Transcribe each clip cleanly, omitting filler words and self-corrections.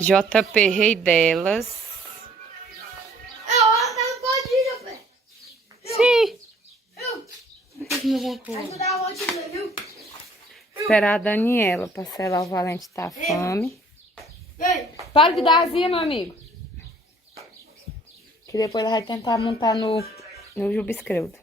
JP, rei delas. Sim. Esperar a Daniela pra selar o Valente tá fome. Para de dar azia, meu amigo. Que depois ela vai tentar montar no Jubescreudo.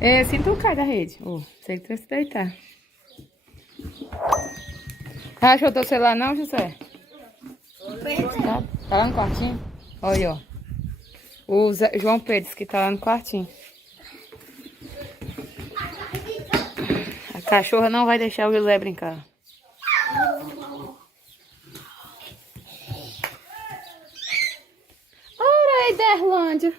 É, assim tu cai da rede. Sei que tu vai se deitar. Achou teu celular não, José? Tá lá no quartinho? Olha, ó. O João Pedro que tá lá no quartinho. A cachorra não vai deixar o José brincar. Ora, Ederlândia.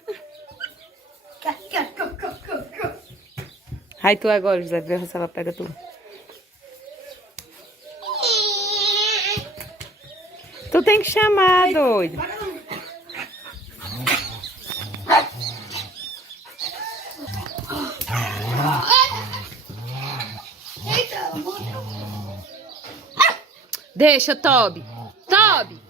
Aí tu agora, José, vê se ela pega tu. Tu tem que chamar, doido. Deixa, Toby. Toby.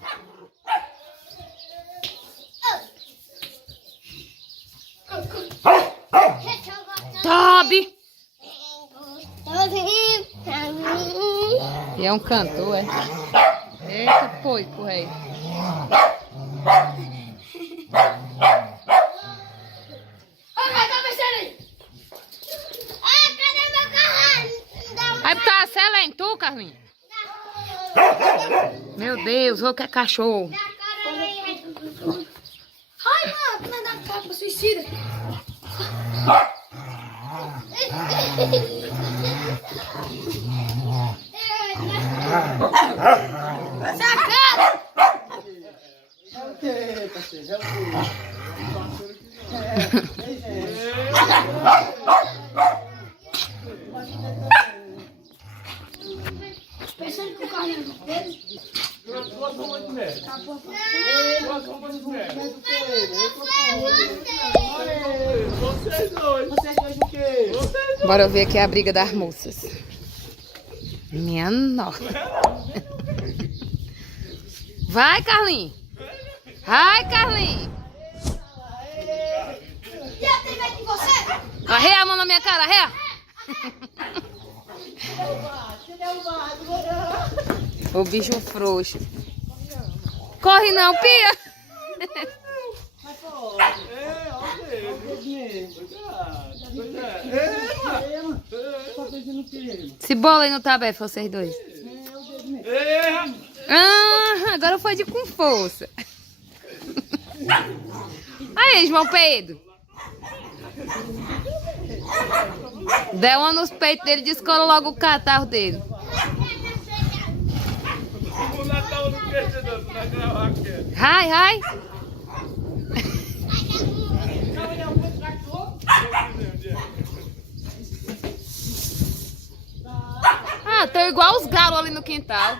Toby. E é um cantor, é? Eita, poico, rei. Vai botar a cela em tu, Carlinhos? Meu Deus, o que é cachorro? Ai, mano, não dá capa suicida. Sacada! Pensando que o carro dele. Vocês dois o quê? Bora ver aqui a briga das moças. Minha nossa. Vai, Carlinhos. Vai, Carlinhos. Tem medo de você? Arreia a mão na minha cara, arreia. O bicho frouxo. Corre não, pia. Se bola aí no tabefe, vocês dois. Ah, agora foi de com força. Aí, João Pedro. Deu uma nos peitos dele e descola logo o catarro dele. Ai, ai. Ah, tô igual os galos ali no quintal.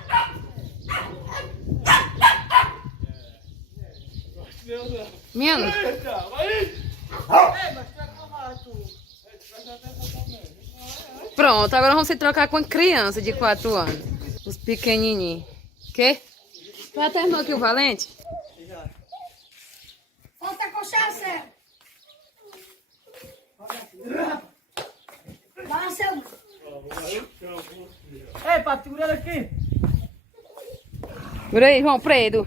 Minha nossa. Pronto, agora vamos se trocar com criança de 4 anos. Os pequenininhos. Quê? Já terminou aqui o Valente? Falta consciência. Balança. Ei, papo, segura aqui. Por aí, João Pedro.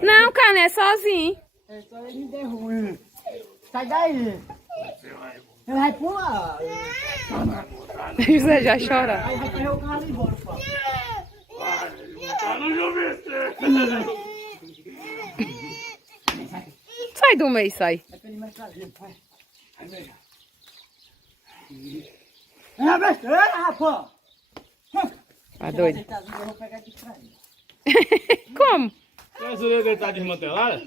Não, cara, é sozinho. É só ele me derruba. Sai daí. Ele vai pular. José já chora. Aí vai correr o carro ali embora, pô. Sai do meio, sai. É pra ele mais trazer, pai. Vai melhor. É a besteira, rapaz. Tá doido. Eu vou pegar aqui pra ele. Como? Tem a orelha dele tá desmantelada?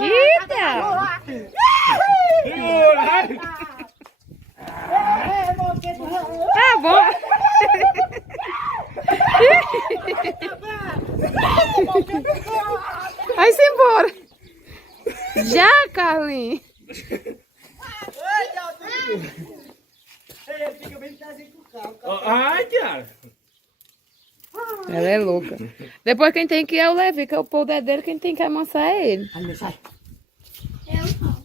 Eita! Tá bom. embora. Já, Carlinhos. Fica bem trazido pro carro. Ai, Tiara. Ela é louca. Depois quem tem que ir é o Levi, que é o poder dele, quem tem que amansar é ele. Ai, sai. Eu não.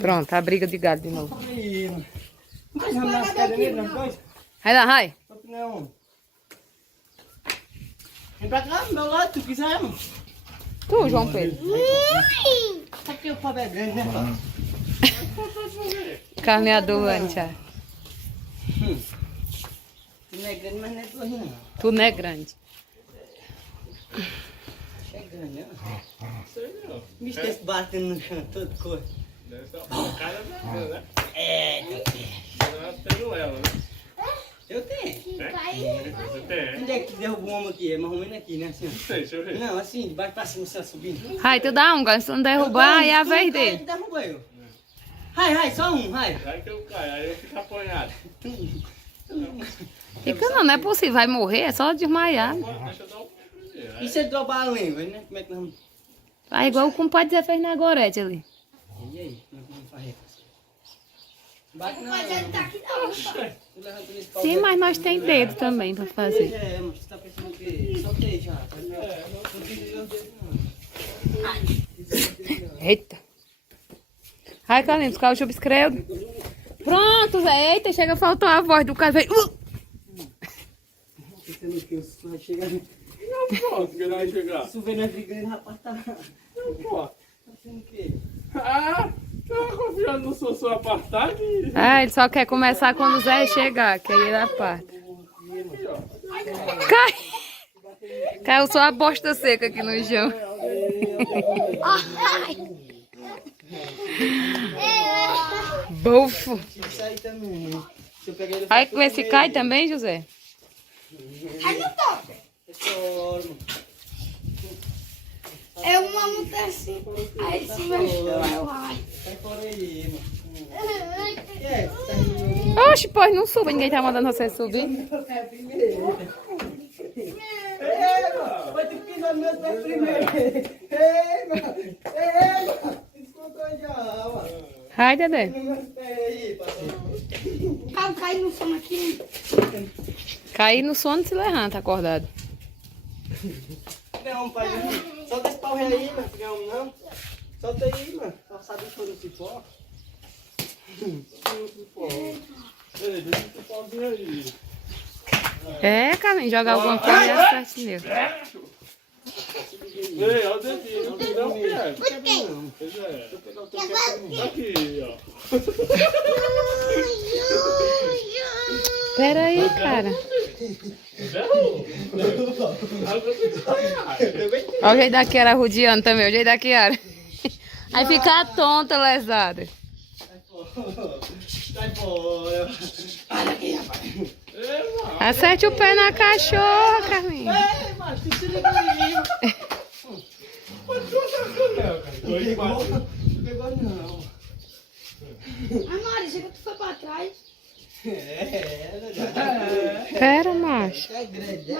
Pronto, a briga de gado de novo. Menino. Não vai andar as cadeiras nele, não, dois? Vai lá, vai. Não. Vem pra cá, do meu lado, se tu quiser, mano. Tu, João Pedro. Só que o pobre é grande, né? Carneador, Lancha. Não é grande, mas não é dois, não. Tu não é grande. É grande, né? Bicho desse batendo no chão, todo coisa. Deve ser uma cara dela, né? É, Ela tem ela, né? eu tenho. Você tem? Onde é que derrubou o homem aqui? É mais ou menos aqui, né? Assim, ó. Não sei, deixa eu ver. Não, assim, de baixo pra cima, você subindo. Vai, tu dá um, gosta de não derrubar, é a vez dele. Derruba eu. Rai, só um, rai. Vai que eu caio, aí eu fico apanhado. Fica não, não é possível, vai morrer, é só desmaiar. Deixa eu dar um primeiro. E se ele drobar a língua, né? Como é que nós vamos... Vai igual o compadre Zé fez na Gorete ali. E aí? Como é que vamos fazer? Bate não. Mas ele tá aqui não. Tu levanta nesse pau. Sim, mas nós tem dedo também pra fazer. É, mas você tá pensando que... Soltei já. Tá vendo? Não precisa de dedo, não. Eita. Vai, Carlinhos, buscar o subscreve. Pronto, Zé. Eita, chega, faltou a voz do cara. Vem. Pensando que eu só vai chegar... Não posso, que não vai chegar. Se o ver nós brigando, rapaz, tá... Não posso. Tá pensando o quê? Ah, tava confiando no seu apartado e... Ah, ele só quer começar quando o Zé chegar, que aí ele aparta. Cai! Caiu só a bosta seca aqui no chão. Bufo. Isso aí também. Se eu pegar ele... Aí com esse cai também, José? Aí não toca. É uma multa assim. Aí se mexeu, eu raio. Sai fora aí, mano. É, tá rindo. Oxe, pois não suba, ninguém tá mandando você subir. É primeiro. É, mano. Vai ter que pisar no meu pé primeiro. É, mano. É, mano. Descontou já, mano. Vai, Dedé. No meu pé aí, parceiro. Calma, cai no sono aqui. Cair no sono e se levanta acordado. Não, pai. Solta esse pau aí, mano. Não, não. Solta aí, mano. Só sabe que foi no cipó. Ei, deixa esse pauzinho aí. É, Carlinhos, joga alguma coisa e acerte nele. Ei, olha o dedinho, não pega. Por quê? Não. Pois é. Eu pegar o teu pé também. Aqui, ó. Pera aí, cara. Olha o jeito da Kiara rodeando também, o jeito da Kiara. Aí fica tonta, lesada. Sai fora. Olha aqui, rapaz. Acerte o pé na cachorra, Carlinhos. Ei, mano, tu se liga aí. Não pegou não. Ah, Mari, chega que tu foi pra trás. Pera, macho. É grande,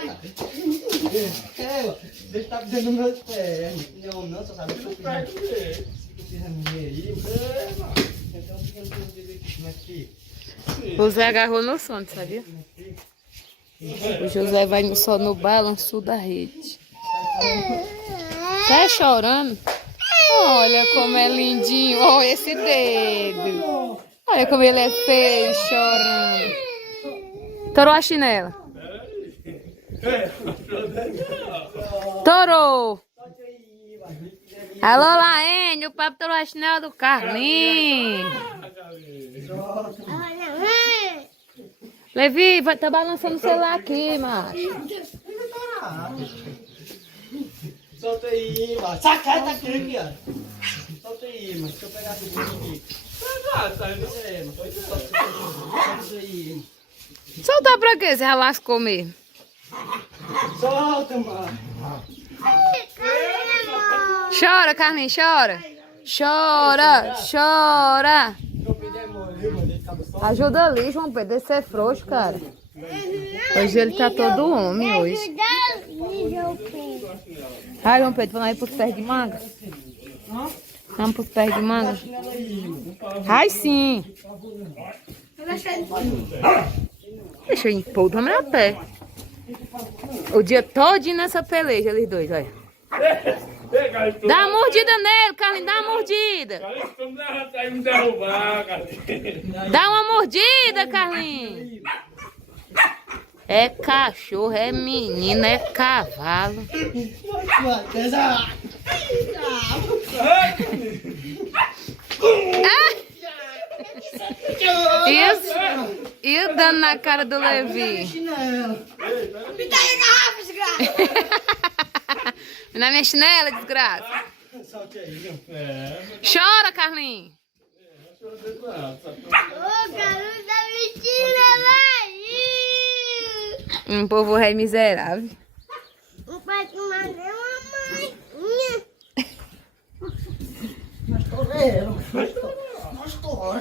deixa tá pisando nos meus pés. Não, só sabe que eu pisando no meio aí. Então fica no dedo aqui, como é que... O Zé agarrou no sono, sabia? O José vai no balanço da rede. Tá chorando? Olha como é lindinho. Olha esse dedo. Olha como ele é feio, chorando. Torou a chinela. Torou. Alô, Laene, o papo torou a chinela do Carlinhos. Levi, vai tá balançando o celular aqui, macho. Solta aí, mano. Saca, tá aqui, ó. Solta aí, mano. Deixa eu pegar tudo aqui. Solta aí. Soltar pra quê? Você já lascou mesmo. Solta, mano. Chora, Carlinhos, chora. Chora, chora. Ajuda ali, João Pedro, esse é frouxo, cara. Hoje ele tá todo homem, hoje. Ai, João Pedro, vamos aí pros pés de manga? Vamos pros pés de manga? Ai, sim. Eu deixei ele pôr. Deixa eu impor o meu pé. O dia todo nessa peleja, eles dois, olha. Dá uma mordida nele, Carlinhos, dá uma mordida. Vai me derrubar, Carlinhos. Dá uma mordida, Carlinhos. É cachorro, é menino, é cavalo. E o dano na cara do Levi? Me dá aí a garrafa, desgraça. Na minha chinela, desgraça. Solte aí, viu? Chora, Carlinhos. Ô, garoto da mentira, velho. Um povo rei miserável. O pai que mandou uma mãe.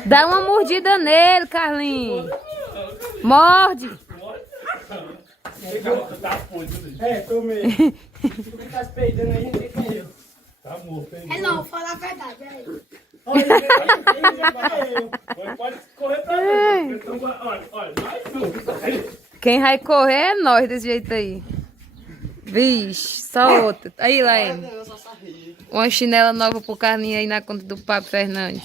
Dá uma mordida nele, Carlinhos. Morde. Tá podre. É, tô mesmo. Tu tá se peidando aí, não tem eu. Tá morto, hein? É não, fala a verdade. É. Olha, eu. Pode correr pra mim. Então, olha, mais tudo. Quem vai correr é nós desse jeito aí. Vixe, só outra. Aí, Laene. Uma chinela nova pro Carlinhos aí na conta do Pablo Fernandes.